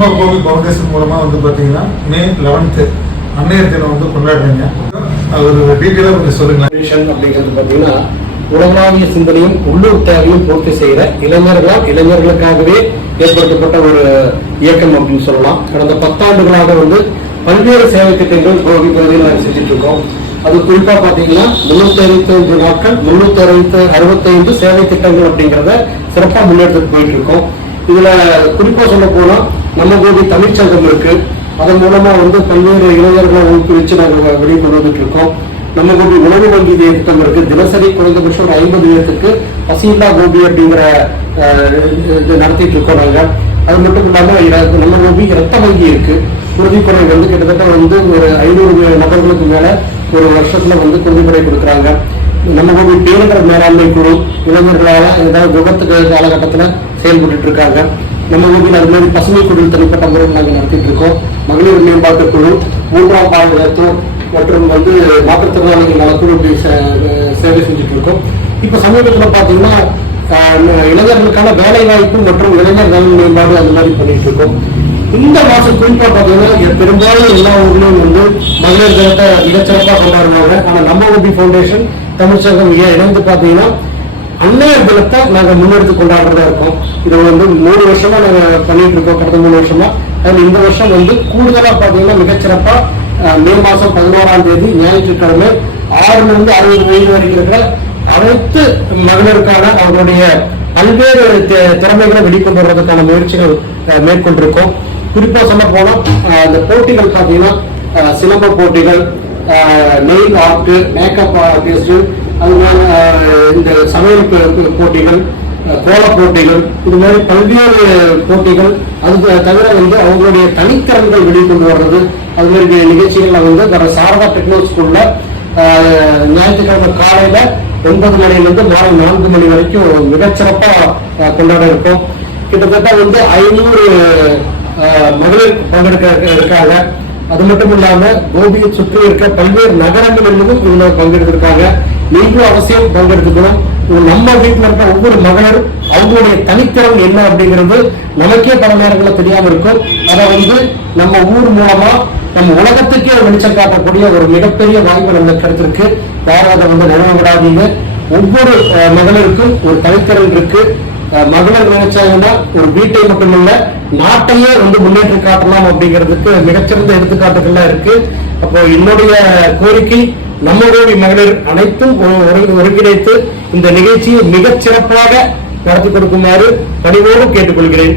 கோவில் பவுண்டேஷன் மூலமா பாத்தீங்கன்னா மே 11th அன்னையர் தினம் கொண்டாடுறீங்க. ஒரு டீட்டெயிலா கொஞ்சம் சொல்லுங்க. அப்படிங்கிறது பாத்தீங்கன்னா உலகளாவிய சிந்தனையும் உள்ளூர் தேவையும் பூர்த்தி செய்யற இளைஞர்களுக்காகவே ஏற்படுத்தப்பட்ட ஒரு இயக்கம் அப்படின்னு சொல்லலாம். கடந்த 10 ஆண்டுகளாக பல்வேறு சேவை திட்டங்கள் கோவை பகுதியில் நாங்கள் செஞ்சுட்டு இருக்கோம். அது குறிப்பா பாத்தீங்கன்னா 365 நாட்கள் 365 சேவை திட்டங்கள் அப்படிங்கிறத சிறப்பா முன்னெடுத்துட்டு போயிட்டு இருக்கோம். இதுல குறிப்பா சொல்ல போனா நம்ம கோபி தமிழ்ச்சங்கம் இருக்கு. அதன் மூலமா பல்வேறு இளைஞர்களை ஊக்குவிச்சு நாங்கள் வெளியே கொண்டு வந்துட்டு இருக்கோம். நம்ம கோபி உணவு வங்கி திட்டம் இருக்கு. தினசரி குறைந்தபட்சம் 50 பேருக்கு பசியில்லா கோபி அப்படிங்கிற நடத்திட்டு இருக்கோம் நாங்க. அது மட்டும் இல்லாம நம்ம கோபி ரத்த வங்கி இருக்கு. குருதிப்படை கிட்டத்தட்ட ஒரு 500 நபர்களுக்கு மேல ஒரு வருஷத்துல குருதிப்படை கொடுக்குறாங்க. நம்ம கோபி பேரிடர் மேலாண்மை குழு இளைஞர்களால ஏதாவது விபத்து காலகட்டத்துல செயல்பட்டு இருக்காங்க. நம்ம கோபியில் அது மாதிரி பசுமை குழு தனிப்பட்ட முறையில் நாங்கள் நடத்திட்டு இருக்கோம். மகளிர் மேம்பாட்டு குழு, 3ஆம் பாதுகாப்பு மற்றும் மாற்றுத்திறனாளிகள் நலக்குழு சேவை செஞ்சுட்டு இருக்கோம். இப்ப சமீபத்தில் பாத்தீங்கன்னா இளைஞர்களுக்கான வேலை வாய்ப்பு மற்றும் இளைஞர் நலன் மேம்பாடு அந்த மாதிரி பண்ணிட்டு இருக்கோம். இந்த மாசம் குறிப்பா பாத்தீங்கன்னா பெரும்பாலும் எல்லா ஊர்லயும் மகளிர் தினத்தை மிகச்சிறப்பா கொண்டாடுவாங்க. ஆனா நம்ம கோபி பவுண்டேஷன் தமிழ்ச்சங்கம் இணைந்து பாத்தீங்கன்னா அன்னையர் தினத்தை நாங்க முன்னெடுத்து கொண்டாடுறதா இருக்கோம். இதை 3 வருஷமா நாங்க பண்ணிட்டு இருக்கோம். கடந்த 3 வருஷமா இந்த வருஷம் கூடுதலா பாத்தீங்கன்னா மிகச்சிறப்பா மே மாசம் 11ஆம் தேதி ஞாயிற்றுக்கிழமை 6 to 60 வயது வரைக்கும் இருக்கிற அனைத்து மகளிருக்கான அவர்களுடைய பல்வேறு திறமைகளை வெளிக்கொண்டு வருவதற்கான முயற்சிகள் மேற்கொண்டிருக்கோம். குறிப்பா சொல்ல போனா அந்த போட்டிகள் பாத்தீங்கன்னா சிலம்ப போட்டிகள், நெயில் ஆர்ட், மேக்கப் ஆர்டிஸ்ட், இந்த சமையல் போட்டிகள், கோல போட்டிகள், இது மாதிரி பல்வேறு போட்டிகள். அது தவிர அவங்களுடைய தனித்திறன்கள் வெளிக்கொண்டு வர்றது, அது மாதிரி நிகழ்ச்சிகள்ல வர சாரதா டெக்னாலஜி ஸ்கூல்ல ஞாயிற்றுக்கிழமை காலையில 9 மணிலிருந்து மாலை 4 மணி வரைக்கும் மிகச்சிறப்பா கொண்டாட இருக்கோம். கிட்டத்தட்ட 500 மகளிர் பங்கெடுக்க இருக்காங்க. அது மட்டும் இல்லாம கோபியை சுற்றி இருக்க பல்வேறு நகரங்களிலிருந்தும் இவங்க பங்கெடுத்திருக்காங்க. நீங்களும் அவசியம் பங்கெடுத்துக்கணும். நம்ம வீட்டில் இருக்க ஒவ்வொரு மகளிர் அவங்களுடைய தனித்திறன் என்ன அப்படிங்கிறது நமக்கே பல நேரங்களில் தெரியாம இருக்கும். அதை நம்ம ஊர் மூலமா நம்ம உலகத்துக்கே வெளிச்சம் காட்டக்கூடிய ஒரு மிகப்பெரிய வாய்ப்பு நமக்கு கிடைச்சிருக்கு. யாரும் அதை நினைவு விடாதீங்க. ஒவ்வொரு மகளிருக்கும் ஒரு தனித்திறன் இருக்கு. மகளிர் நினைச்சாங்கன்னா ஒரு வீட்டை மட்டுமல்ல நாட்டையே முன்னேற்றம் காட்டலாம் அப்படிங்கிறதுக்கு மிகச்சிறந்த எடுத்துக்காட்டுகள்லாம் இருக்கு. அப்போ என்னுடைய கோரிக்கை, நம்ம கோபி மகளிர் அனைத்தும் ஒருங்கிணைத்து இந்த நிகழ்ச்சியை மிகச்சிறப்பாக நடத்தி கொடுக்குமாறு பணிவோடு கேட்டுக்கொள்கிறேன்.